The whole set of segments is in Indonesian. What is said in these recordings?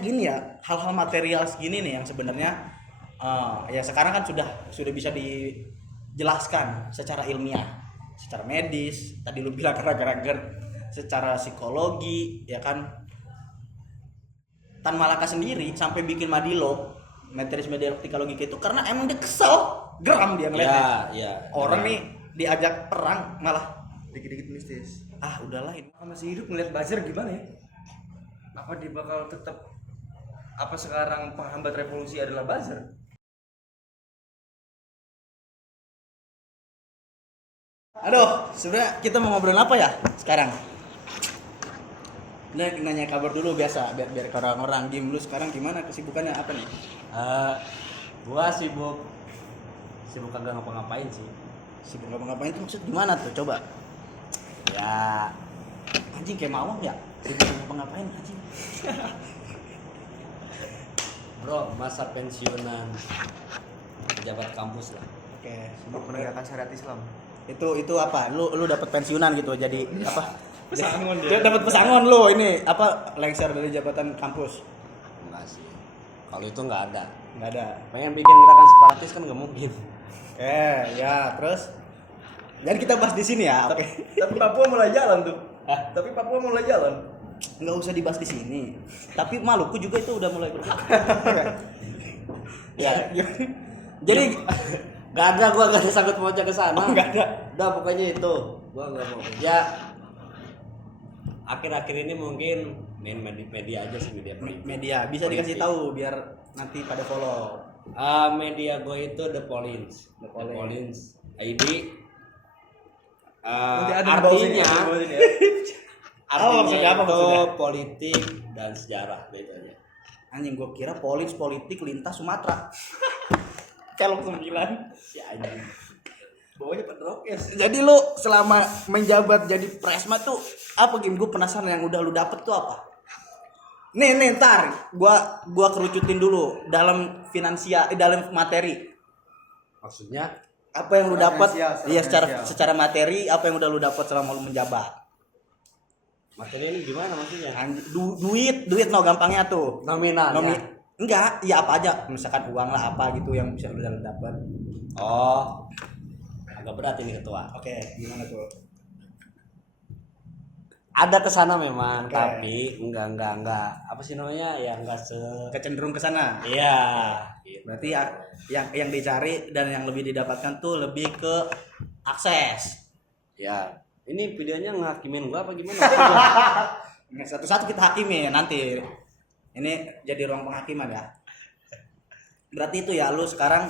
Gini ya, hal-hal material segini nih yang sebenarnya ya sekarang kan sudah bisa dijelaskan secara ilmiah, secara medis. Tadi lu bilang gara-gara secara psikologi, ya kan. Tan Malaka sendiri sampai bikin Madilo, materis dialektika logika itu karena emang dia kesel, geram dia ngeliatnya. Ya. Orang nih diajak perang malah dikit-dikit mistis. udahlah ini. Masih hidup ngeliat buzzer gimana ya? Apa dia bakal tetap apa sekarang penghambat revolusi adalah buzzer? Aduh, sebenarnya kita mau ngobrol apa ya sekarang? Nanya kabar dulu biasa biar ke orang-orang. Game lu sekarang gimana, kesibukannya apa nih? Gua sibuk kagak ngapa-ngapain sih. Sibuk ngapa-ngapain itu maksud gimana tuh? Coba. Ya, Anjing kayak mawang ya? Sibuk ngapa-ngapain anjing? bro, masa pensiunan pejabat kampus lah. Oke. Sibuk menegakkan syariat Islam. Itu apa? Lu dapat pensiunan gitu jadi apa? Pesangon dia. Dapat pesangon lu ini apa lengser dari jabatan kampus? Enggak sih. Kalau itu nggak ada. Enggak ada. Pengen bikin gerakan separatis kan nggak mungkin. Ya, terus jadi kita bahas di sini ya. Oke. Tapi Papua mulai jalan tuh. Tapi Papua mulai jalan. Nggak usah dibahas di sini. Tapi Maluku juga itu udah mulai bergerak. Ya. Jadi Gak ada, gua gak ada sangkut pautnya ke sana. nggak ada. Udah pokoknya itu. Gua nggak mau. Ya, akhir-akhir ini mungkin main media aja sih, media politik. Media bisa dikasih tahu biar nanti pada follow. Media gue itu The Pollins ID. Nanti ada di bawah sini Artinya ya, di bawah sini ya. maksudnya apa itu maksudnya? politik dan sejarah gitu aja. Anjing gua kira politik lintas Sumatera. Kelok 9. Si anjing. Bawahnya Pedrokes. Jadi lu selama menjabat jadi presma tuh apa game? Gue penasaran yang udah lu dapet tuh apa? Nih ntar gua kerucutin dulu dalam dalam materi. Maksudnya Apa yang lu dapat? Secara Iya finansial. secara materi apa yang udah lu dapat selama lu menjabat? materi ini gimana maksudnya? Duit no gampangnya tuh. Nominal. Enggak, ya apa aja, misalkan uang lah apa gitu yang bisa lu dapat. Oh. Agak berat ini ketua. Oke, gimana tuh? Ada kesana memang, Oke. tapi enggak. Apa sih namanya? Ya enggak Kecenderung ke sana. Iya. Gitu. Berarti yang dicari dan yang lebih didapatkan tuh lebih ke akses. Ya, ini videonya ngehakimin gua apa gimana? Nah, satu-satu kita hakimi nanti. Ini jadi ruang penghakiman ya. Berarti itu ya lu sekarang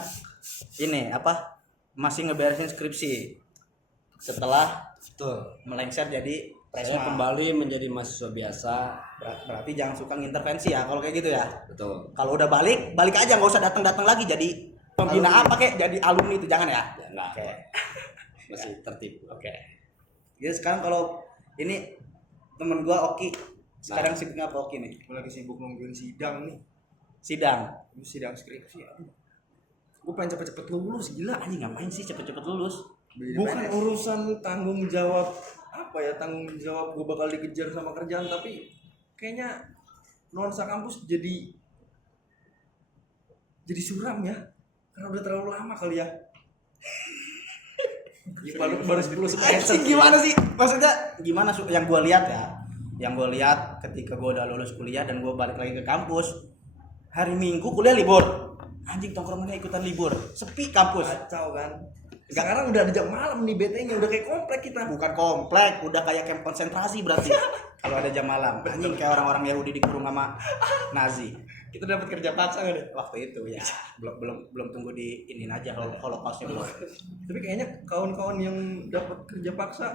ini apa? Masih ngeberesin skripsi. Setelah Betul. melengsar jadi Saya presma. kembali menjadi mahasiswa biasa. Berarti jangan suka ngintervensi ya kalau kayak gitu ya. Betul. Kalau udah balik aja, nggak usah datang lagi jadi pembina apa kayak jadi alumni itu jangan ya. Ya enggak. Oke. Masih tertib. Oke. Jadi sekarang kalau ini temen gua Oki sekarang sibuknya apa Oki nih? Gue lagi sibuk nungguin sidang nih. Sidang. Sidang skripsi. Gue pengen cepet-cepet lulus, gila. Anjing ngapain sih cepet-cepet lulus? Bukan urusan tanggung jawab tanggung jawab gue bakal dikejar sama kerjaan, tapi kayaknya nuansa kampus jadi suram ya, karena udah terlalu lama kali ya. baru 10 semester. Anjing gimana sih? Maksudnya gimana yang gua lihat ya? Yang gua lihat ketika gua udah lulus kuliah dan gua balik lagi ke kampus, hari Minggu kuliah libur. Anjing tongkrongannya ikutan libur. Sepi kampus. Kacau kan. Sekarang udah ada jam malam nih, BT-nya udah kayak komplek kita. Bukan komplek, udah kayak camp konsentrasi berarti. Kalau ada jam malam, anjing kayak orang-orang Yahudi dikurung sama Nazi. Kita dapat kerja paksa nggak deh? Waktu itu ya. Belum tunggu di ini aja holocaustnya belum. Tapi kayaknya kawan-kawan yang dapat kerja paksa,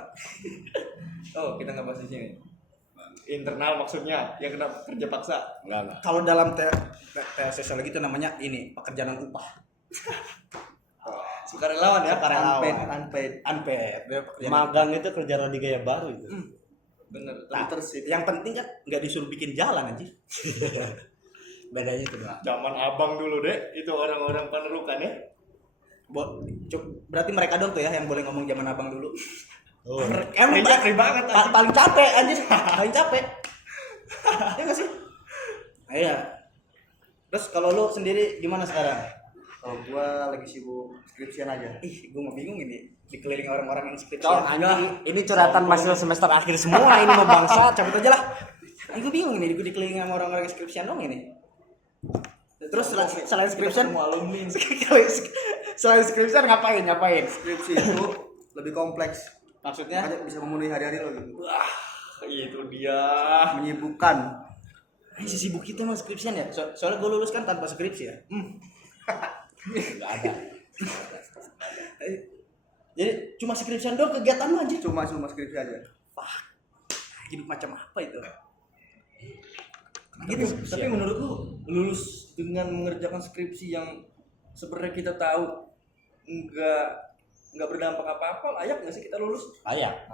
oh kita nggak bahas di sini. Internal maksudnya yang kena kerja paksa. Enggak. Kalau dalam tes sosiologi itu namanya ini pekerjaan upah. Sukarelawan ya, Sukarelawan. unpaid. Dia pekerjaan Magang itu kerja di gaya baru itu. Bener. Nah, yang penting kan nggak disuruh bikin jalan anjing. Bedanya itu doang. Zaman abang dulu deh, itu orang-orang Panerukan ya. Berarti mereka dong tuh ya yang boleh ngomong zaman abang dulu. Oh. Emang Ngeri banget anjing. paling capek anjir. Paling capek. Ya nggak sih? Iya. Terus kalau lu sendiri gimana sekarang? Kalau gua lagi sibuk skripsian aja. Ih, gue mau bingung ini dikelilingi orang-orang yang skripsi. Cok, ini curhatan mahasiswa semester akhir semua ini mau bangsa. Cabut aja lah. Gue bingung ini, gue dikelilingi sama orang-orang yang skripsian dong ini. Terus selain skripsian, Semua alumni. selain skripsian ngapain? Skripsi itu lebih kompleks. Maksudnya? Makanya bisa memenuhi hari-hari lo gitu. Wah, itu dia. Menyibukkan. Ini si sibuk kita emang skripsian ya. Soalnya gue lulus kan tanpa skripsi ya. Enggak ada. Jadi cuma skripsian doang kegiatan lu aja. Cuma skripsi aja. Hidup macam apa itu? Gitu. Tapi menurut lu lulus dengan mengerjakan skripsi yang sebenarnya kita tahu nggak berdampak apa-apa, layak nggak sih kita lulus? Layak.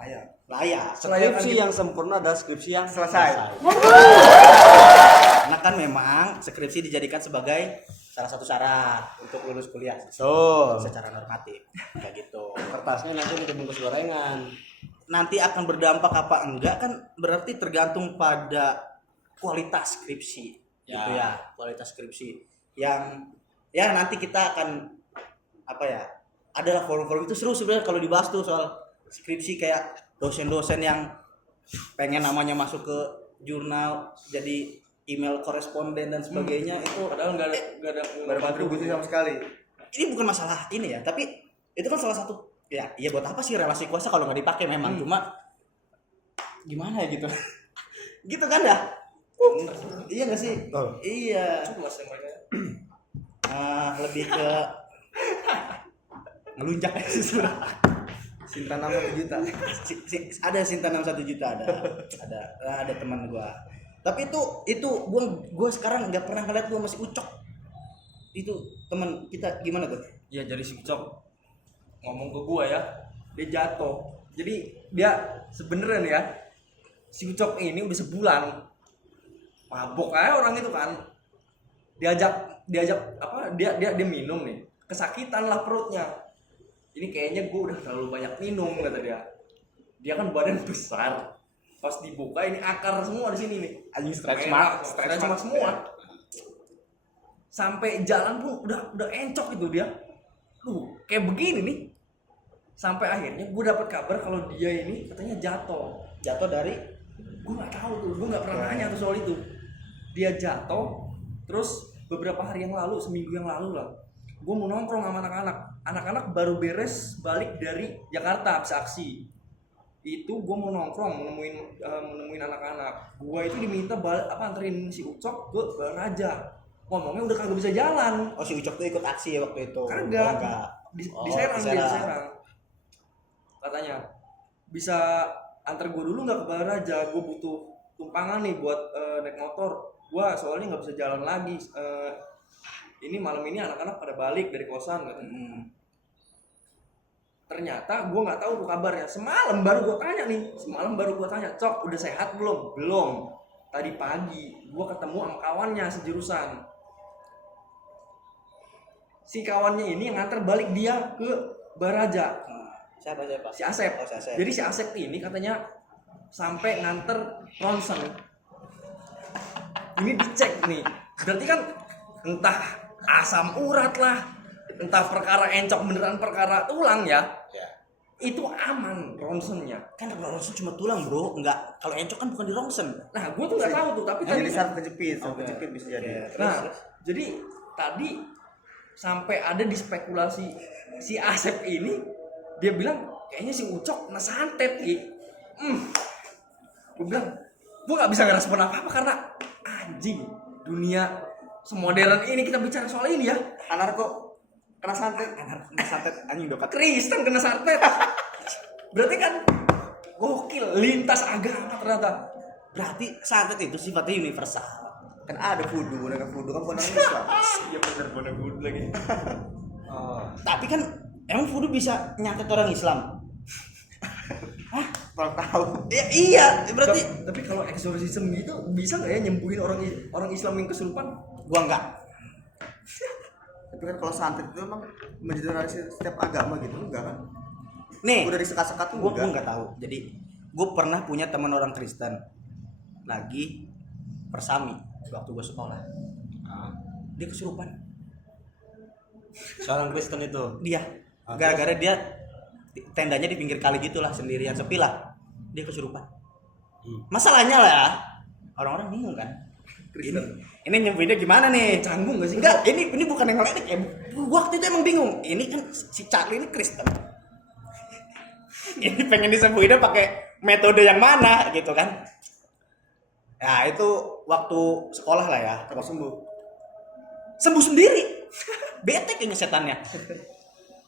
Layak. Skripsi yang sempurna adalah skripsi yang Selesai. Karena kan memang skripsi dijadikan sebagai salah satu syarat untuk lulus kuliah secara normatif. Kayak gitu. Kertasnya nanti dibungkus gorengan. Nanti akan berdampak apa enggak kan berarti tergantung pada kualitas skripsi. Gitu ya, kualitas skripsi yang ya nanti kita akan apa ya? Adalah forum-forum itu seru sebenarnya kalau dibahas tuh soal skripsi, kayak dosen-dosen yang pengen namanya masuk ke jurnal jadi email koresponden dan sebagainya itu Padahal nggak ada Berkontribusi sama sekali. ini bukan masalah ini ya, tapi itu kan salah satu ya buat apa sih relasi kuasa kalau nggak dipakai memang cuma gimana ya gitu gitu kan ya. Iya nggak sih? Iya. Cuma sih mereka. Lebih ke ngelunjak aja sebenarnya. Sinta 61 juta. Ada Sinta 61 juta ada teman gua. Tapi itu gua sekarang nggak pernah ngeliat gua masih ucok. Itu teman kita gimana tuh? Ya jadi si Ucok ngomong ke gua ya, dia jatuh. Jadi dia sebenarnya nih ya, si Ucok ini udah sebulan mabok aja orang itu kan. Diajak apa? Dia minum nih. Kesakitan lah perutnya. Ini kayaknya gua udah terlalu banyak minum kata dia. Dia kan badan besar. Pas dibuka ini akar semua di sini nih. Anjing Stretch mark semua. Sampai jalan pun udah encok itu dia. Kayak begini nih. Sampai akhirnya gue dapat kabar kalau dia ini katanya jatuh. Jatuh dari Gue nggak tahu tuh, gue nggak pernah nanya tuh soal itu. Dia jatuh, terus beberapa hari yang lalu, seminggu yang lalu lah, gue mau nongkrong sama anak-anak. Anak-anak baru beres balik dari Jakarta habis aksi. Itu gue mau nongkrong, menemuin anak-anak. Gue itu diminta anterin si Ucok ke Baraja. Ngomongnya udah kagak bisa jalan. Oh si Ucok tuh ikut aksi ya waktu itu? Kagak. Oh, enggak. Di Oh, Serang di dia, di Serang. Serang. Katanya bisa antar gue dulu nggak ke Baraja, gue butuh tumpangan nih buat naik motor. Gue soalnya nggak bisa jalan lagi. Ini malam ini anak-anak pada balik dari kosan katanya. Ternyata gue nggak tahu tuh kabarnya. Semalam baru gue tanya, Cok udah sehat belum? Belum. Tadi pagi gue ketemu sama kawannya sejurusan. Si kawannya ini yang nganter balik dia ke Baraja. Siapa? Si Asep. Oh, si Asep. Jadi si Asep ini katanya sampai nganter ronsen. Ini dicek nih. Berarti kan entah asam urat lah, entah perkara encok beneran perkara tulang ya. Itu aman ronsennya. Kan ronsen cuma tulang bro, enggak. Kalau encok kan bukan di ronsen. Nah, gue tuh nggak tahu tuh, tapi Jadi tadi saraf kejepit bisa jadi. nah, jadi tadi sampai ada di spekulasi si Asep ini, dia bilang kayaknya si Ucok kena santet Ki. Gue bilang gue nggak bisa ngerespon apa-apa karena anjing dunia semodern ini kita bicara soal ini ya. Anarko kena santet. Anjing dokat. Kristen kena santet. Berarti kan gokil, lintas agama ternyata. Berarti santet itu sifatnya universal. Kan ada voodoo, boneka voodoo kan boneka Islam. Iya bener boneka voodoo lagi. Tapi kan emang voodoo bisa nyantet orang Islam? Kurang tahu. Ya, iya, berarti Tapi kalau exorcism gitu bisa nggak ya nyembuhin orang Islam yang kesurupan? gua enggak. Tapi kan kalau santet itu memang mengeneralisir setiap agama gitu enggak kan? Nih, Udah disekat-sekat tuh gua enggak. enggak tahu. Jadi gua pernah punya teman orang Kristen lagi persami. waktu gue sekolah. Dia kesurupan. Seorang Kristen itu. Dia gara-gara dia tendanya di pinggir kali gitulah, sendirian sepi lah, dia kesurupan. Masalahnya lah ya, orang-orang bingung kan, ini nyembuhinnya gimana nih? Canggung gak sih? Enggak, ini bukan yang ngeledek ya, waktu itu emang bingung. Ini kan si Charlie ini Kristen, ini pengen disembuhinnya pakai metode yang mana gitu kan. Nah itu waktu sekolah lah ya, Apa sembuh sendiri. Bete kayaknya setannya.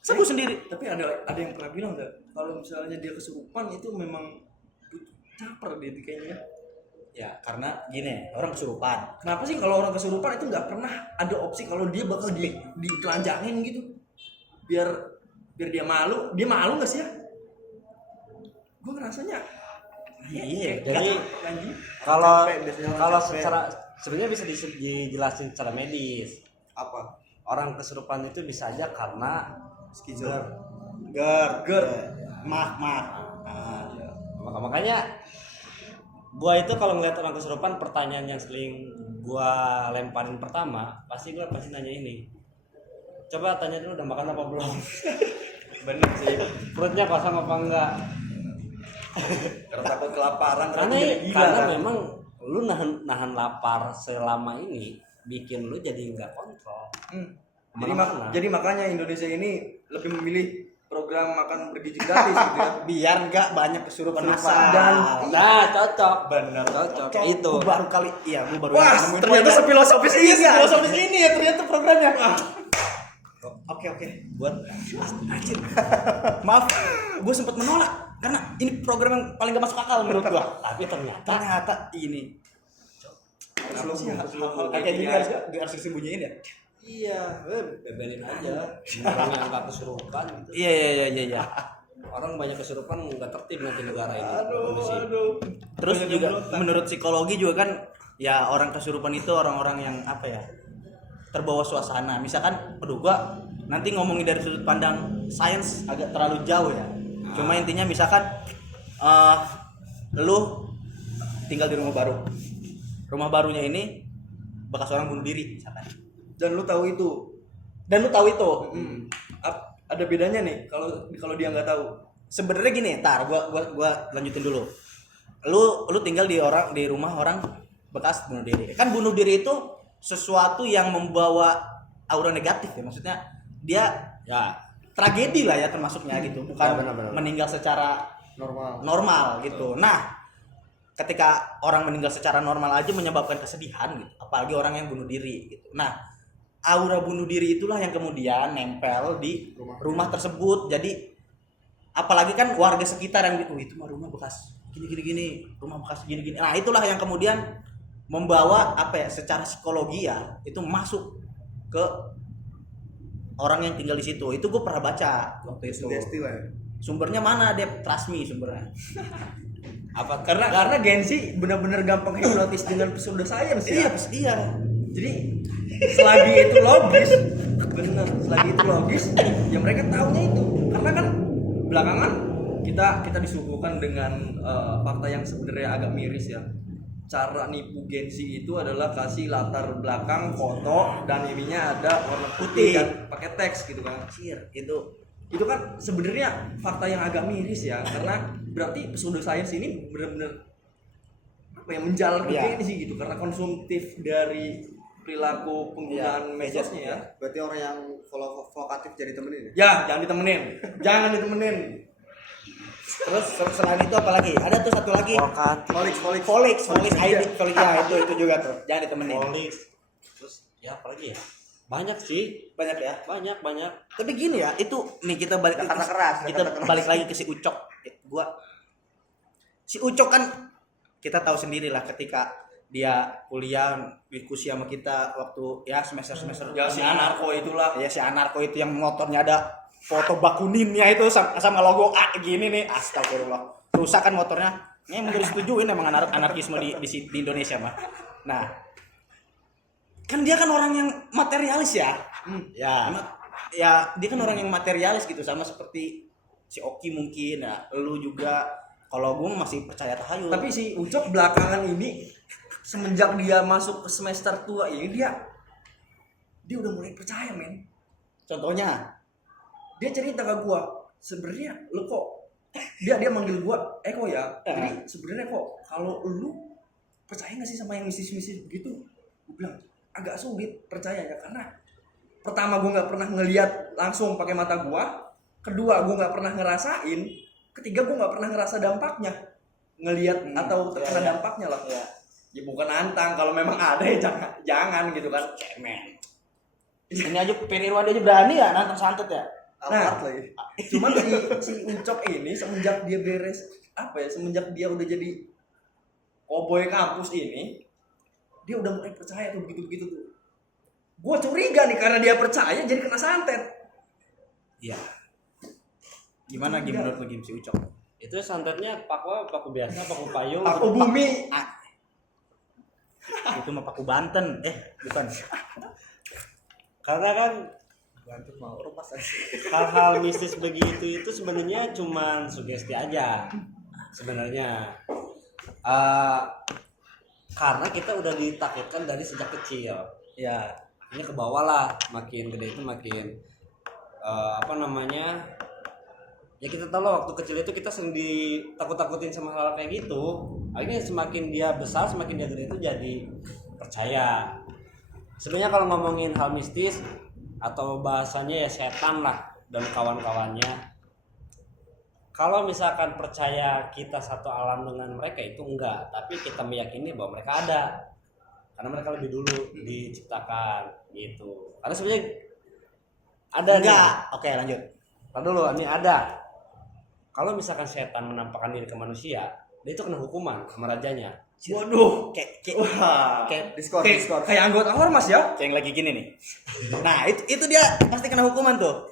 Sembuh sendiri. Tapi ada yang pernah bilang nggak kalau misalnya dia kesurupan itu memang caper dia kayaknya. Ya karena gini, orang kesurupan. Kenapa sih kalau orang kesurupan itu nggak pernah ada opsi kalau dia bakal ditelanjangin gitu? Biar dia malu nggak sih ya? Gue ngerasanya Iya, Jadi anjing. kalau Capek, biasanya orang kalau capek. secara sebenarnya bisa dijelasin secara medis. Apa? Orang kesurupan itu bisa aja karena Skizo. ger. Mah. makanya gua itu kalau ngeliat orang kesurupan, pertanyaan yang sering gua lemparin pertama pasti nanya ini. Coba tanya dulu udah makan apa belum? Bener sih. Perutnya kosong apa enggak? Karena takut kelaparan, Karena jadi gila karena kan? memang lu nahan lapar selama ini bikin lu jadi nggak kontrol. Jadi makanya Indonesia ini lebih memilih program makan bergizi gratis gitu ya. Biar nggak banyak kesurupan Kesurupan. massal. Nah, cocok. Bener. Cocok. Cocok. Itu. Gua baru kali, iya gua baru Wah, nemuin ternyata poinnya. sepilosofis ini Iya, ya. filosofis ini ya ternyata programnya. Oke. Buat Anjir. Maaf, gue sempat menolak karena ini program yang paling gak masuk akal menurut gua. tapi ternyata Ternyata ini. Kenapa sih hal-hal Kayak gini harus disembunyiin ya. iya, bebelin aja. Orang yang nggak kesurupan gitu. Iya. Orang banyak kesurupan nggak tertib nanti negara ini. Aduh. Terus juga menurut psikologi juga kan ya orang kesurupan itu orang-orang yang apa ya, terbawa suasana. Misalkan aduh gua nanti ngomongin dari sudut pandang sains agak terlalu jauh ya. Cuma intinya misalkan lu tinggal di rumah baru. Rumah barunya ini bekas orang bunuh diri misalkan. Dan lu tahu itu. Ada bedanya nih kalau dia nggak tahu. Sebenarnya gini, gua lanjutin dulu. Lu tinggal di rumah orang bekas bunuh diri. Kan bunuh diri itu sesuatu yang membawa aura negatif ya, maksudnya dia Ya, tragedi lah ya termasuknya gitu, bukan Ya, benar. meninggal secara normal gitu. Nah, ketika orang meninggal secara normal aja menyebabkan kesedihan gitu, apalagi orang yang bunuh diri gitu. Nah, aura bunuh diri itulah yang kemudian nempel di rumah tersebut. Jadi apalagi kan warga sekitar yang itu mah rumah bekas gini, rumah bekas gini. Nah, itulah yang kemudian membawa apa ya, secara psikologi ya, itu masuk ke orang yang tinggal di situ. Itu gue pernah baca waktu itu. Sugesti lah ya. Sumbernya mana? Dia Trust Me sumbernya. apa? Karena Gensi benar-benar gampang hipnotis dengan pseudoscience ya. Iya. Jadi selagi itu logis, ya mereka taunya itu. Karena kan belakangan kita disuguhkan dengan fakta yang sebenarnya agak miris ya. Cara nipu Gensi itu adalah kasih latar belakang foto dan ininya ada warna putih dan pakai teks gitu kan. Anjir, Itu kan sebenarnya fakta yang agak miris ya, karena berarti pseudoscience ini benar-benar apa ya, menjalar ke Gensi gitu, karena konsumtif dari perilaku penggunaan medsosnya ya. Berarti orang yang provokatif jadi temenin ya? Ya, jangan ditemenin. Terus selain itu apa lagi? Ada tuh satu lagi. Volix ID ya, itu juga tuh. Jangan ditemenin. Polis. Terus ya apa lagi ya? Banyak sih. Banyak ya. Banyak. Tapi gini ya, itu nih kita balik Kata keras. balik lagi ke si Ucok. Si Ucok kan kita tahu sendiri lah ketika dia kuliah diskusi sama kita waktu ya semester Ya si anarko itulah. ya si anarko itu yang motornya ada foto Bakuninnya itu sama logo A gini nih, astagfirullah, rusak kan motornya. Ini emang disetujuin emang anarkisme di Indonesia mah. Nah, kan dia kan orang yang materialis ya. Ya dia kan orang yang materialis gitu, sama seperti si Oki mungkin ya, lu juga. Kalau gue masih percaya tahayul. Tapi si Ucok belakangan ini semenjak dia masuk ke semester tua ini dia udah mulai percaya, men. Contohnya, Dia cerita ke gua, sebenarnya lu kok dia manggil gua Eko ya. Jadi sebenarnya kok kalau lu percaya nggak sih sama yang mistis-mistis begitu? Gua bilang agak sulit percayanya karena pertama gua nggak pernah ngelihat langsung pakai mata gua, kedua gua nggak pernah ngerasain, ketiga gua nggak pernah ngerasa dampaknya, ngelihat atau terkena dampaknya lah. Ya bukan nantang, kalau memang ada ya jangan gitu kan. cemen. Ini aja Periwadi aja berani ya nantang santet ya. Nah, Alphard lagi. cuman si Ucok ini semenjak dia beres semenjak dia udah jadi cowboy kampus ini, dia udah mulai percaya tuh begitu tuh. Gua curiga nih karena dia percaya jadi kena santet. Iya. Gimana menurut lu Gim si Ucok? Itu santetnya paku biasa, paku payung. Paku bumi. Itu mah paku Banten. Bukan. Karena kan Bantu mau rumah aja. hal-hal mistis begitu itu sebenarnya cuman sugesti aja sebenarnya. Karena kita udah ditakutkan dari sejak kecil. Ya. Ini ke bawah lah, makin gede itu makin ya kita tahu lah waktu kecil itu kita sering ditakut-takutin sama hal kayak gitu. Akhirnya semakin dia besar, semakin dia gede itu jadi percaya. Sebenarnya kalau ngomongin hal mistis atau bahasanya ya setan lah dan kawan-kawannya, kalau misalkan percaya kita satu alam dengan mereka itu enggak, tapi kita meyakini bahwa mereka ada karena mereka lebih dulu diciptakan gitu. Karena sebenarnya ada Enggak. Oke, lanjut. Tar dulu, ini ada. Kalau misalkan setan menampakkan diri ke manusia, dia itu kena hukuman sama rajanya. Waduh, Kayak Discord. kayak anggota ormas ya. yang lagi gini nih. Nah, itu dia pasti kena hukuman tuh.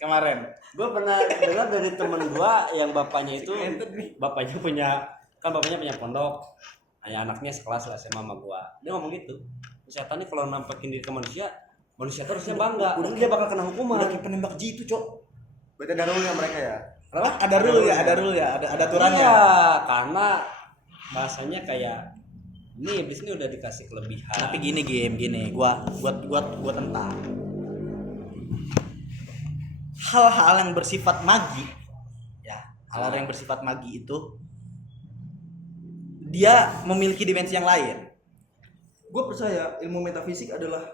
Kemarin. Gue pernah dengar dari temen gue yang bapaknya punya pondok, hanya anaknya sekelas lah SMA sama gue. Dia ngomong gitu, setan ini kalau nampakin diri ke manusia itu harusnya bangga. Udah dia bakal kena hukuman. Udah kayak penembak jitu, Cok. Berarti ada rule mereka ya. Kenapa? Ada rule ya, ada aturannya. Iya, karena bahasanya kayak ini iblis ini udah dikasih kelebihan. Tapi gini, gua tentang hal-hal yang bersifat magi, ya, hal-hal yang bersifat magi itu dia memiliki dimensi yang lain. Gue percaya ilmu metafisik adalah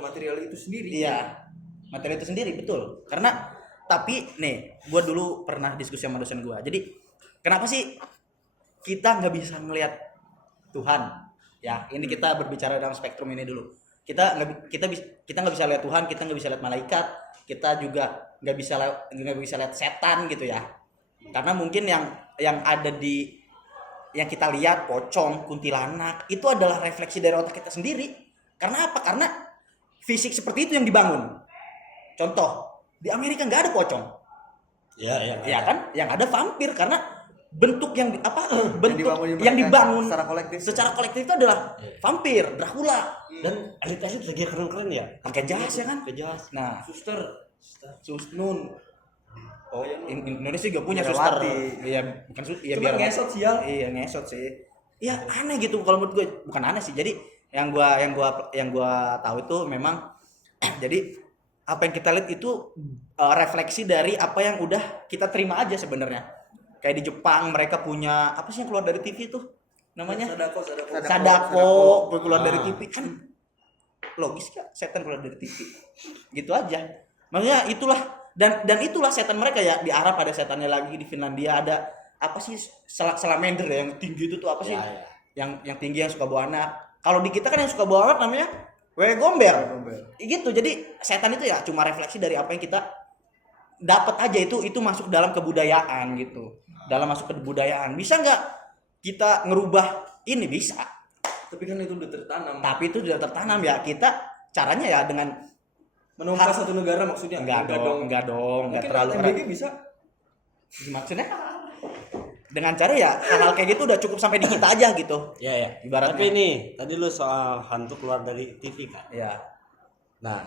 material itu sendiri. Iya, materi itu sendiri betul. Karena tapi nih, gua dulu pernah diskusi sama dosen gua. Jadi kenapa sih kita nggak bisa melihat Tuhan? Ya, ini kita berbicara dalam spektrum ini dulu. Kita nggak bisa lihat Tuhan, kita nggak bisa lihat malaikat, kita juga nggak bisa lihat setan gitu ya. Karena mungkin yang ada di yang kita lihat pocong, kuntilanak itu adalah refleksi dari otak kita sendiri. Karena apa? Karena fisik seperti itu yang dibangun. Contoh, di Amerika nggak ada pocong. Ya kan? Yang ada vampir karena bentuk yang dibangun secara kolektif itu adalah vampir, Dracula. Dan elit-elit lagi keren-keren ya. Pakai jas ya kan? Pakai jas. Nah, Suster. Nun. Oh, Indonesia juga punya Biarawati. suster. Iya, bukan iya Cuma biar ngesot sih ya. Iya, ngesot sih. Iya, aneh gitu kalau menurut gue. Bukan aneh sih. Jadi yang gua tahu itu memang jadi apa yang kita lihat itu refleksi dari apa yang udah kita terima aja sebenarnya. Kayak di Jepang mereka punya apa sih yang keluar dari TV tuh? Namanya Sadako keluar dari TV kan logis gak setan keluar dari TV gitu aja. Maksudnya itulah dan itulah setan mereka ya. Di Arab ada setannya lagi, di Finlandia ada apa sih salamander ya, yang tinggi itu tuh apa sih? Yang tinggi yang suka bawa anak. Kalau di kita kan yang suka bawa anak namanya wewe gombel. Gitu. Jadi setan itu ya cuma refleksi dari apa yang kita dapat aja, itu masuk dalam kebudayaan gitu. Dalam masuk ke kebudayaan. Bisa nggak kita ngerubah ini? Bisa. Tapi kan itu udah tertanam. Tapi itu sudah tertanam ya. Kita caranya ya dengan Menumpas satu negara maksudnya. enggak dong, enggak Mungkin terlalu MBG bisa. maksudnya dengan cara ya hal-hal kayak gitu udah cukup sampai di kita aja gitu. Iya. Ibaratnya. Tapi nih, tadi lu soal hantu keluar dari TV kan. Ya. Nah,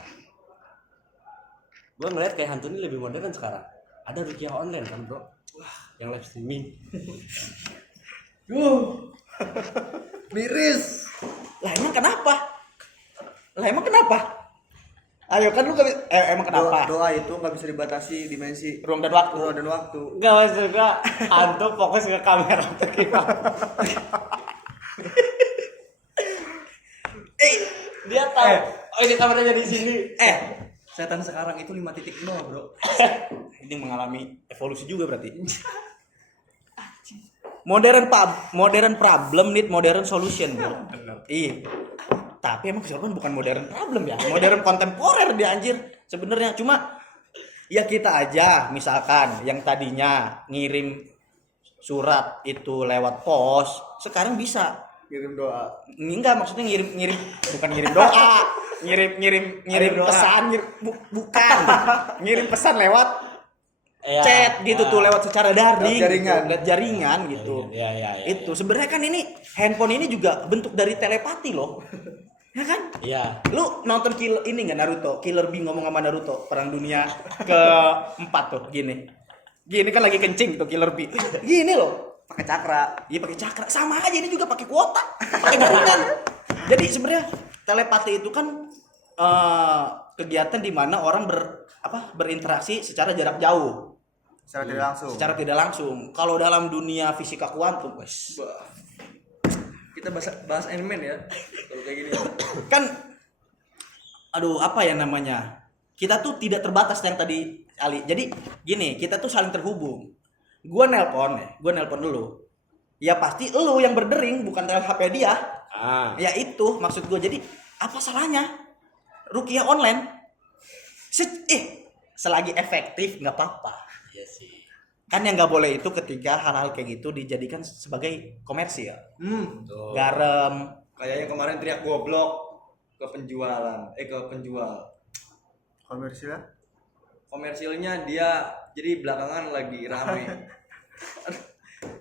gue ngeliat kayak hantu ini lebih modern sekarang. Ada rukiah online kan bro. Wah, yang live streaming. Miris. Lah emang kenapa? Ayo kan lu gak, emang kenapa? Doa itu nggak bisa dibatasi dimensi Ruang dan waktu. ruang dan waktu. Enggak maksud gua antum fokus ke kamera tuh gimana? Dia tahu. Oh ini kameranya di sini. Setan sekarang itu 5.0, bro. Ini mengalami evolusi juga berarti. Modern problem need modern solution, bro. Iya. Tapi emang kesurupan bukan modern problem ya. Modern kontemporer dia anjir. Sebenarnya cuma ya kita aja misalkan yang tadinya ngirim surat itu lewat pos, sekarang bisa Kirim doa. enggak, maksudnya ngirim bukan ngirim doa, ngirim Doa. pesan, bukan. Ngirim pesan lewat Ya, chat gitu tuh, lewat secara daring, Lewat jaringan. lewat jaringan gitu. Iya. Itu sebenarnya kan ini handphone ini juga bentuk dari telepati loh. Ya kan? Iya. Lu nonton ini enggak Naruto? Killer Bee ngomong sama Naruto perang dunia ke-4 tuh gini. Gini kan lagi kencing tuh Killer Bee. Gini loh. Pakai cakra. Iya pakai cakra, sama aja ini juga pakai kuota, pakai jaringan. Jadi sebenarnya telepati itu kan kegiatan di mana orang berinteraksi secara jarak jauh, Secara tidak langsung. secara tidak langsung. Kalau dalam dunia fisika kuantum, wes, Kita bahas Iron Man ya. Kalau kayak gini. kan, aduh apa ya namanya? Kita tuh tidak terbatas yang tadi Ali. Jadi gini, kita tuh saling terhubung. Gua nelpon dulu. Ya pasti lu yang berdering, bukan tel HP dia. Ya itu maksud gue. Jadi apa salahnya ruqyah online? Selagi efektif nggak apa-apa. Iya sih. Kan yang nggak boleh itu ketika hal-hal kayak gitu dijadikan sebagai komersil. Tuh. Garam. Kayaknya kemarin teriak goblok ke penjual. Komersial. Komersilnya dia jadi belakangan lagi rame.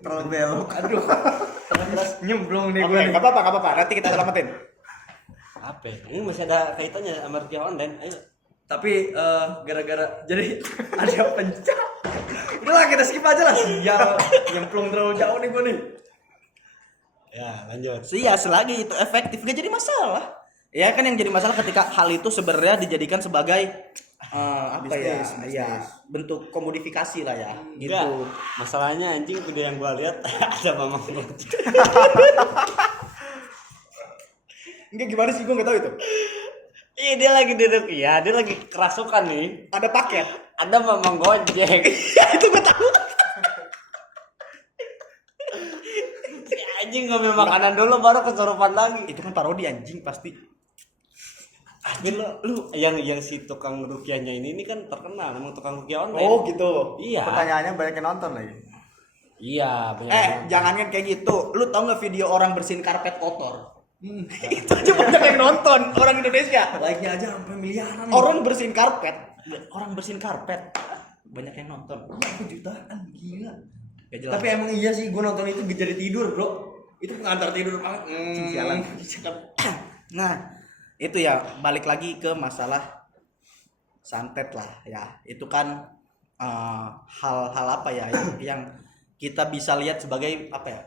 Terlalu belok. Aduh. Terus nyemplung nih Oke, gue nih. nggak apa-apa. Nanti kita selamatin. Apa ya? Ini masih ada kaitannya sama ruqyah online. Ayo. Tapi gara-gara jadi ada pencak. Udahlah kita skip aja lah. Sial, nyemplung terlalu jauh nih gue nih. Ya, lanjut. Iya, selagi itu efektif gak jadi masalah. Ya kan yang jadi masalah ketika hal itu sebenarnya dijadikan sebagai Bisnis. bentuk komodifikasi lah ya, gitu. Enggak. Masalahnya anjing video yang gua lihat ada mamang gojek. Enggak gimana sih, gue nggak tahu itu. Iya dia lagi duduk, iya dia lagi kerasukan nih. Ada paket. Ada mamang gojek. Ya itu gue tahu. Si anjing ngambil makanan dulu baru kesurupan lagi. Itu kan parodi anjing pasti. Anjing lu yang si tukang ruqyahnya ini kan terkenal, emang tukang ruqyah online. Oh gitu. Iya. Pertanyaannya banyak yang nonton lagi. Iya, banyak yang nonton. Jangankan kayak gitu. Lu tau nggak video orang bersihin karpet kotor? Itu aja banyak yang nonton orang Indonesia. Like-nya aja sampai miliaran. Orang bersihin karpet. Banyak yang nonton. Berapa jutaan gila. Gak jelas. Tapi emang iya sih gue nonton itu jadi tidur, Bro. Itu pengantar tidur banget. Sialan. Nah, itu ya balik lagi ke masalah santet lah ya. Itu kan hal-hal apa ya yang kita bisa lihat sebagai apa ya?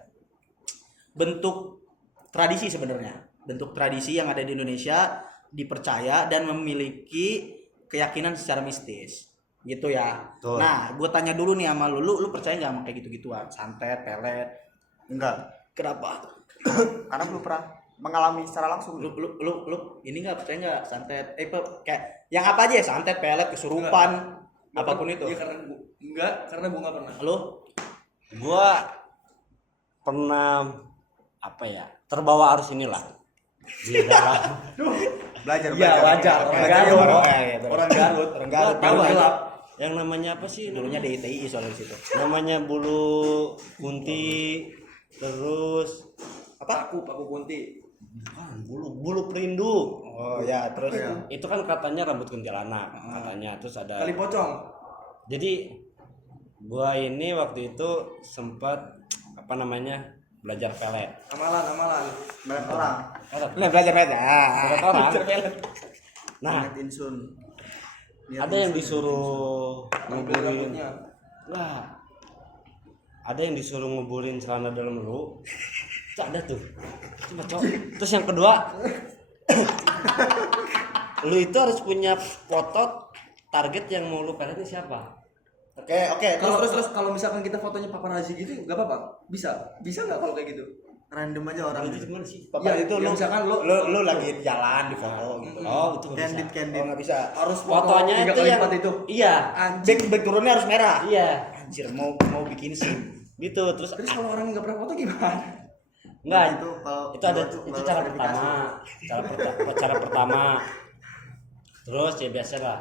Bentuk tradisi sebenarnya. Bentuk tradisi yang ada di Indonesia dipercaya dan memiliki keyakinan secara mistis. Gitu ya. Betul. Nah, gue tanya dulu nih sama lu percaya nggak sama kayak gitu-gituan? Santet, pelet? Enggak. Kenapa? Karena belum pernah mengalami secara langsung. Lu ini nggak percaya nggak santet kayak yang apa aja ya, santet, pelet, kesurupan, apapun itu. Iya karena gue nggak pernah. Lu Gua pernah apa ya? Terbawa arus inilah. Di dalam Belajar. Iya wajar. Orang Garut. Gua tahu Garut ya, gelap. yang namanya apa sih? Dulunya DITI soalnya di situ. Namanya bulu kunti, terus Paku kunti. bukan bulu perindu. Oh ya, terus Ya. Itu kan katanya rambut kuntilanak katanya, terus ada. Kali pocong. Jadi gua ini waktu itu sempat apa namanya belajar pelet. Amalan. Banyak orang. Lah belajar aja. Beberapa orang. Nah, Banyak insun. ada yang disuruh Ngambil nguburin. rambutnya. Wah, ada yang disuruh nguburin celana dalam lu. Itu ada tuh. Coba cok. Terus yang kedua, lu itu harus punya foto target yang mau lu pelet ini siapa. Oke, terus. Kalau misalkan kita fotonya paparazzi gitu nggak apa-apa, bisa nggak kalau kayak gitu? Random aja orang. Itu gimana sih? Papa Ya, itu ya lu misalkan lu lagi jalan di foto gitu. Oh, itu nggak Candid bisa. candid. Oh, nggak bisa. Harus Fotonya itu yang 3x4 itu. Iya. Back turunnya harus merah. Iya. Anjir, mau bikin sih. Gitu. Terus Terus kalau orang nggak pernah foto gimana? enggak Itu kalau itu ada itu itu baru cara verifikasi. pertama. Cara pertama. Terus ya biasalah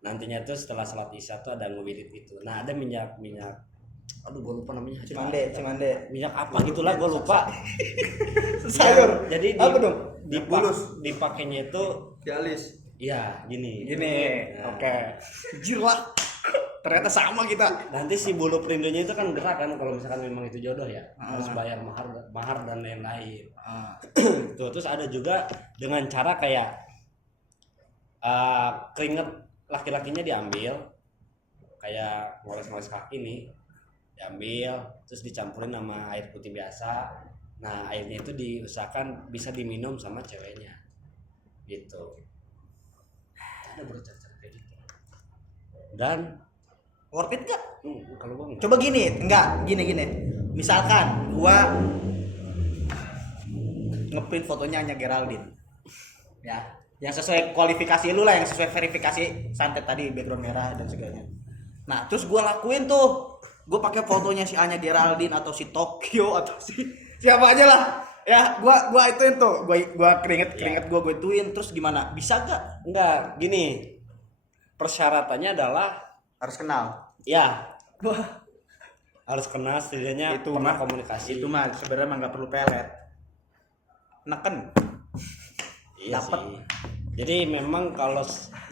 nantinya tuh setelah salat isya tuh ada ngewirid itu. Nah, ada minyak aduh gue lupa namanya. Cimande. Minyak apa gitulah gue lupa. Sayur. Jadi Apa dong? dipakainya itu Dialis. iya gini. Gini. Nah. Oke. Anjir lah. Ternyata sama kita. Nanti si bulu perindunya itu kan gerak kan kalau misalkan memang itu jodoh ya. Harus bayar mahar dan lain-lain. Tuh, terus ada juga dengan cara kayak keringet laki-lakinya diambil kayak ngoles-ngoles kaki nih, diambil terus dicampurin sama air putih biasa. Nah, airnya itu diusahakan bisa diminum sama ceweknya gitu. Ada bro cara kayak gitu. Dan Worth it gak? kalau gua enggak. Coba gini, gini. Misalkan gua ngeprint fotonya hanya Geraldine. Ya, yang sesuai kualifikasi lu lah, yang sesuai verifikasi santet tadi, background merah dan segalanya. Nah, terus gua lakuin tuh. Gua pakai fotonya si Anya Geraldine atau si Tokyo atau si siapa aja lah. Ya, gua ituin tuh. Gua keringet gua ituin, terus gimana? Bisa gak? Enggak, gini. Persyaratannya adalah Harus kenal. ya harus kenal setidaknya Itu pernah mah komunikasi. Itu mah sebenarnya mah nggak perlu pelet. Neken. Iya dapet. sih. Jadi memang kalau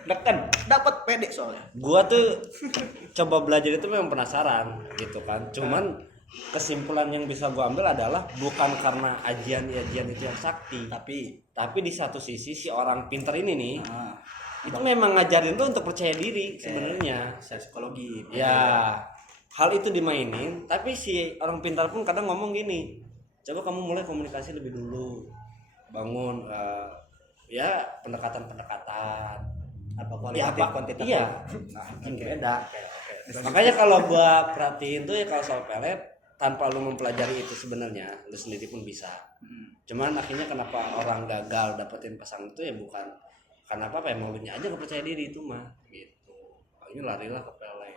Neken, dapat pede soalnya. gua tuh coba belajar itu memang penasaran gitu kan. Cuman kesimpulan yang bisa gua ambil adalah bukan karena ajian itu yang sakti, tapi di satu sisi si orang pinter ini nih itu memang ngajarin tuh untuk percaya diri sebenarnya. Psikologi. Ya, hal itu dimainin, tapi si orang pintar pun kadang ngomong gini, coba kamu mulai komunikasi lebih dulu, bangun ya pendekatan-pendekatan, Apa ya kualitatif, apa kuantitatif. iya, Nah, beda. Makanya kalau gua perhatiin tuh ya kalau soal pelet, tanpa lu mempelajari itu sebenarnya, lu sendiri pun bisa. Cuman akhirnya kenapa orang gagal dapetin pasangan itu ya bukan karena apa, emang lu nya aja gak percaya diri itu mah gitu. Akhirnya larilah ke pelet.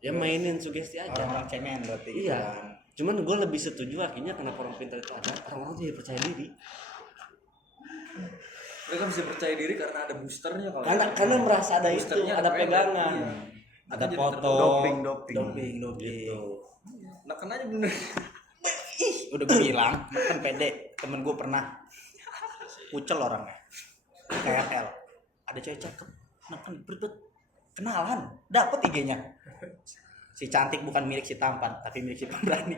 Ya mainin sugesti aja. Orang-orang cemen berarti. gitu Iya. kan. Cuman gue lebih setuju akhirnya kenapa orang pintar itu ada, orang-orang tuh ya percaya diri. Mereka bisa percaya diri karena ada boosternya kalau. Karena merasa ada itu, Boosternya ada keren, pegangan. iya. Ada Jadi foto. Doping. Gitu. Nah, kena aja bener. Ih, udah gue bilang, neken pede. Temen gue pernah kucel orangnya. KRL. Ada cewek cakep, neken berbet. Kenalan, dapet IG-nya. Si cantik bukan milik si tampan, tapi milik si pemberani.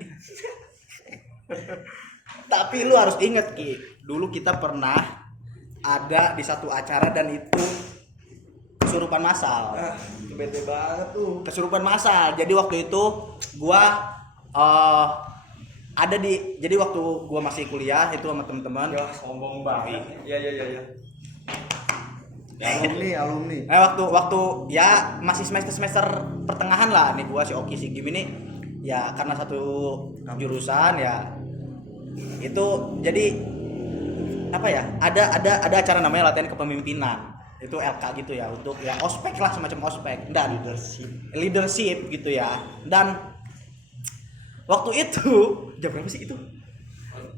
Tapi lu harus inget Ki, dulu kita pernah ada di satu acara dan itu kesurupan massal. Itu bete banget tuh. Kesurupan massal. Jadi waktu itu gua jadi waktu gua masih kuliah itu sama teman-teman. Ya, sombong banget. Iya. Alumni. Nah, waktu ya masih semester pertengahan lah nih gua si Oki si Gim ini ya karena satu jurusan ya itu jadi apa ya ada acara namanya latihan kepemimpinan itu LK gitu ya untuk ya ospek lah semacam ospek dan leadership gitu ya dan waktu itu jam berapa sih itu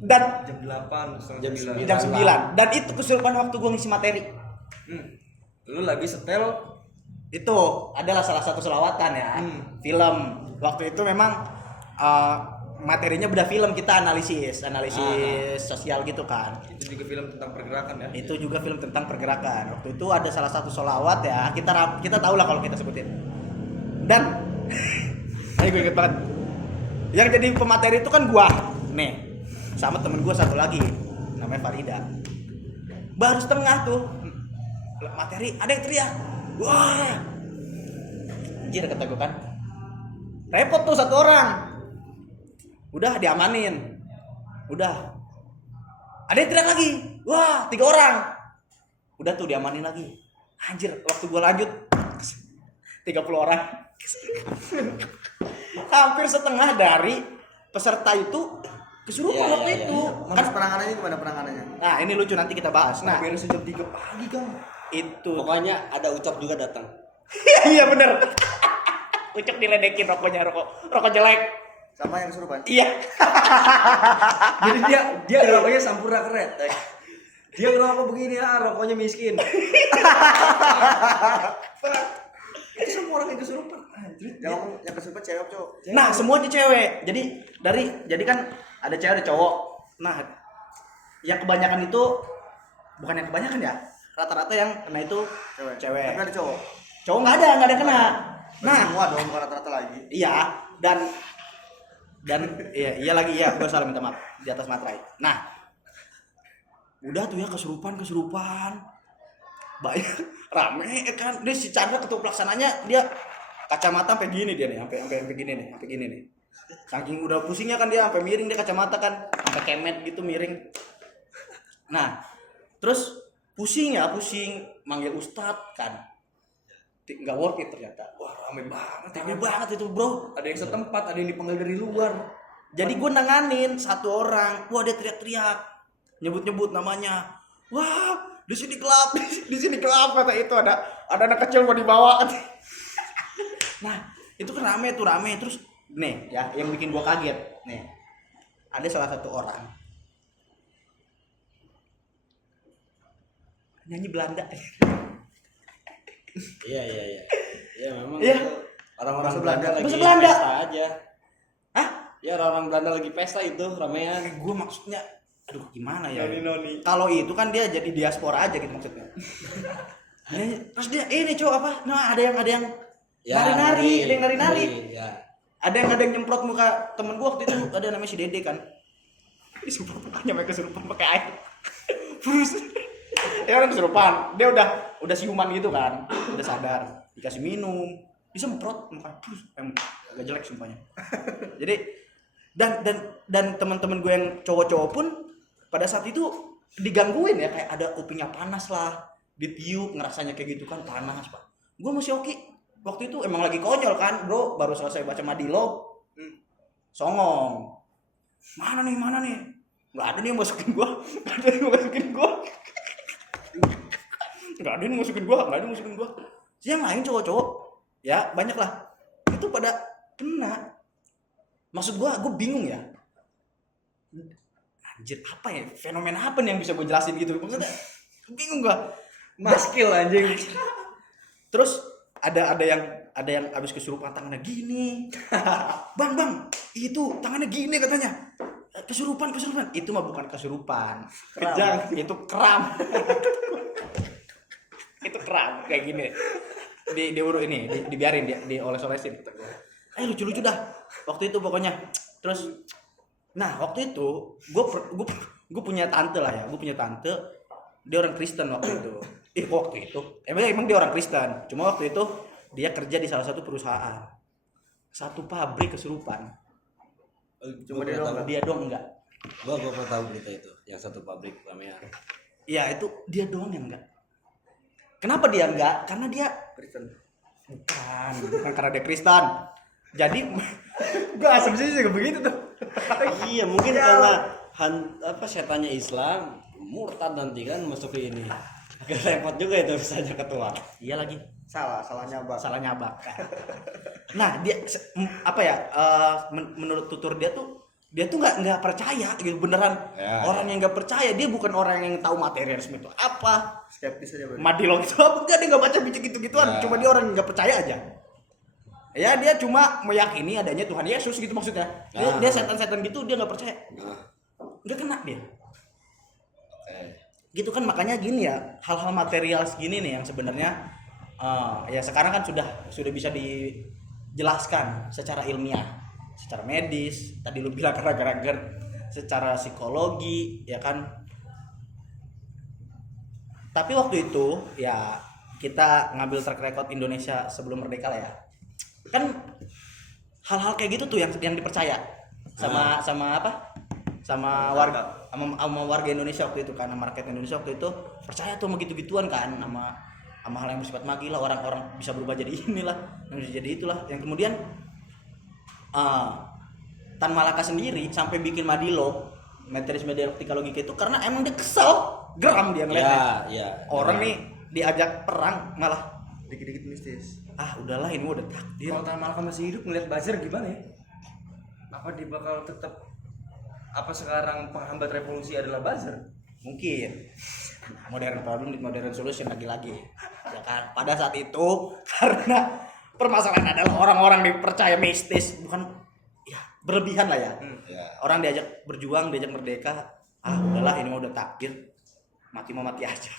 dan Jam 8, jam 9 dan itu kesurupan waktu gua ngisi materi. Lu lagi setel Itu adalah salah satu selawatan ya film waktu itu memang materinya beda film kita analisis sosial gitu kan. itu juga film tentang pergerakan ya. Itu juga film tentang pergerakan. Waktu itu ada salah satu selawat ya kita tahu lah kalau kita sebutin dan ayo gue inget banget yang jadi pemateri itu kan gua nih sama temen gua satu lagi namanya Farida. Baru setengah tuh materi ada yang teriak, wah anjir kata gue kan repot tuh satu orang, udah diamanin, udah ada yang teriak lagi, wah 3 orang, udah tuh diamanin lagi, anjir waktu gua lanjut 30 orang. Hampir setengah dari peserta itu kesurupan Iya, waktu iya, itu. Mas penanganannya gimana penanganannya? Nah ini lucu, nanti kita bahas. Nah Beres jam 3 pagi Kang. itu Pokoknya ada Ucok juga datang. iya bener. Ucok diledekin rokoknya, rokok jelek. Sama yang kesurupan? Iya. Jadi dia ngerokoknya Sampurna Kretek. Dia ngerokok begini rokoknya miskin. Itu semua orang yang kesurupan. Anjir. Yang kesurupan cewek cowok? Nah semuanya cewek. Jadi kan ada cewek ada cowok. Nah yang kebanyakan itu, bukan yang kebanyakan ya, rata-rata yang kena itu cewek. Tapi ada cowok? Cowok nggak ada yang kena. Nah Semua dong, bukan rata-rata lagi. iya, dan iya lagi, gue salah minta maaf di atas materai. Nah udah tuh ya kesurupan banyak, rame kan. Dia si Chandra ketua pelaksananya, dia kacamata sampai gini dia nih, sampai gini nih. Saking udah pusingnya kan dia sampai miring, dia kacamata kan sampai kemet gitu miring. Nah terus pusing manggil ustadz kan, nggak worth it ternyata. Wah, rame banget. Banget itu bro. Ada yang setempat, ada yang dipanggil dari luar. Jadi gue nanganin satu orang, wah dia teriak-teriak, nyebut namanya, wah di sini gelap kata itu, ada anak kecil mau dibawa. Nah itu kan rame, terus nih ya yang bikin gue kaget nih, ada salah satu orang nyanyi Belanda. Iya. Ya memang Iya. itu orang-orang Bahasa Belanda Belanda. lagi Bahasa Belanda. pesta aja. Hah? Ya orang Belanda lagi pesta itu ramean. Gue maksudnya, aduh gimana ya? Noni. Kalau itu kan dia jadi diaspora aja gitu maksudnya. Terus dia ini cowok apa? Nah ada yang nari-nari, ada yang nari-nari. Ya. Ada yang nyemprot muka temen gua waktu itu, ada namanya si Dede kan. Disemprot mukanya sampai kesurupan pakai air. Terus dia orang kesurupan, dia udah siuman gitu kan, udah sadar, dikasih minum, disemprot muka, terus agak jelek sumpahnya. Jadi dan teman-teman gue yang cowok-cowok pun pada saat itu digangguin ya, kayak ada kupingnya panas lah, ditiup ngerasanya kayak gitu kan, panas pak. Gue masih oke, waktu itu emang lagi konyol kan bro, baru selesai baca Madilog, songong, mana nih, nggak ada nih yang masukin gue, nggak ada yang masukin gue. Yang lain cowok-cowok ya banyak lah, itu pada kena. Maksud gue bingung ya, anjir apa ya, fenomena apa nih yang bisa gue jelasin gitu, maksudnya bingung gue. Maskil anjing. Terus ada yang abis kesurupan tangannya gini. bang itu tangannya gini katanya, kesurupan. Itu mah bukan kesurupan, kejang, itu kram. Itu kram kayak gini, diurut ini, dibiarin dia dioles-olesin kata gue. Lucu dah waktu itu pokoknya. Terus nah waktu itu gue punya tante lah ya, dia orang Kristen waktu itu. Emang dia orang Kristen, cuma waktu itu dia kerja di salah satu perusahaan, satu pabrik kesurupan. Cuma Dia doang enggak. Gua pernah tahu berita itu, yang satu pabrik ramean. Iya itu dia doang yang enggak. Kenapa dia enggak? Karena dia Kristen. bukan karena dia Kristen. Jadi gue asumsinya juga begitu tuh. Iya mungkin karena setannya Islam murtad nanti kan masuk ke ini. Agak repot juga itu misalnya ketua. Iya lagi. Salah nyabak. Nah dia menurut tutur dia tuh nggak percaya gitu beneran. Ya, Orang yang nggak percaya, dia bukan orang yang tahu materialisme itu apa, Skeptis aja berarti. Madilog itu apa, enggak, dia nggak baca gitu-gituan. Ya. Cuma dia orang yang nggak percaya aja. Ya dia cuma meyakini adanya Tuhan Yesus gitu maksudnya. Dia setan-setan gitu, dia nggak percaya. Nah, Nggak kena dia. oke. Gitu kan, makanya gini ya, hal-hal material segini nih yang sebenarnya ya sekarang kan sudah bisa dijelaskan secara ilmiah, secara medis, tadi lu bilang gara-gara secara psikologi ya kan. Tapi waktu itu ya kita ngambil track record Indonesia sebelum merdeka lah ya, kan hal-hal kayak gitu tuh yang dipercaya sama apa, sama warga Indonesia waktu itu, karena market Indonesia waktu itu percaya tuh sama gitu-gituan kan, sama hal yang bersifat magi lah, orang-orang bisa berubah jadi inilah, yang bisa jadi itulah, yang kemudian Tan Malaka sendiri sampai bikin Madilo, materialisme dialektika logika itu karena emang dia kesel, geram dia ngeliatnya. Ya. Orang nih diajak perang malah Dikit-dikit mistis. udahlah ini udah takdir. Kalau Tan Malaka masih hidup ngeliat buzzer gimana ya? Apa dia bakal tetap, apa sekarang penghambat revolusi adalah buzzer? Mungkin modern problem with modern solution lagi-lagi ya kan. Pada saat itu karena permasalahan adalah orang-orang dipercaya mistis, bukan ya berlebihan lah ya. Orang diajak berjuang, diajak merdeka, udahlah ini mah udah takdir, mati mau mati aja.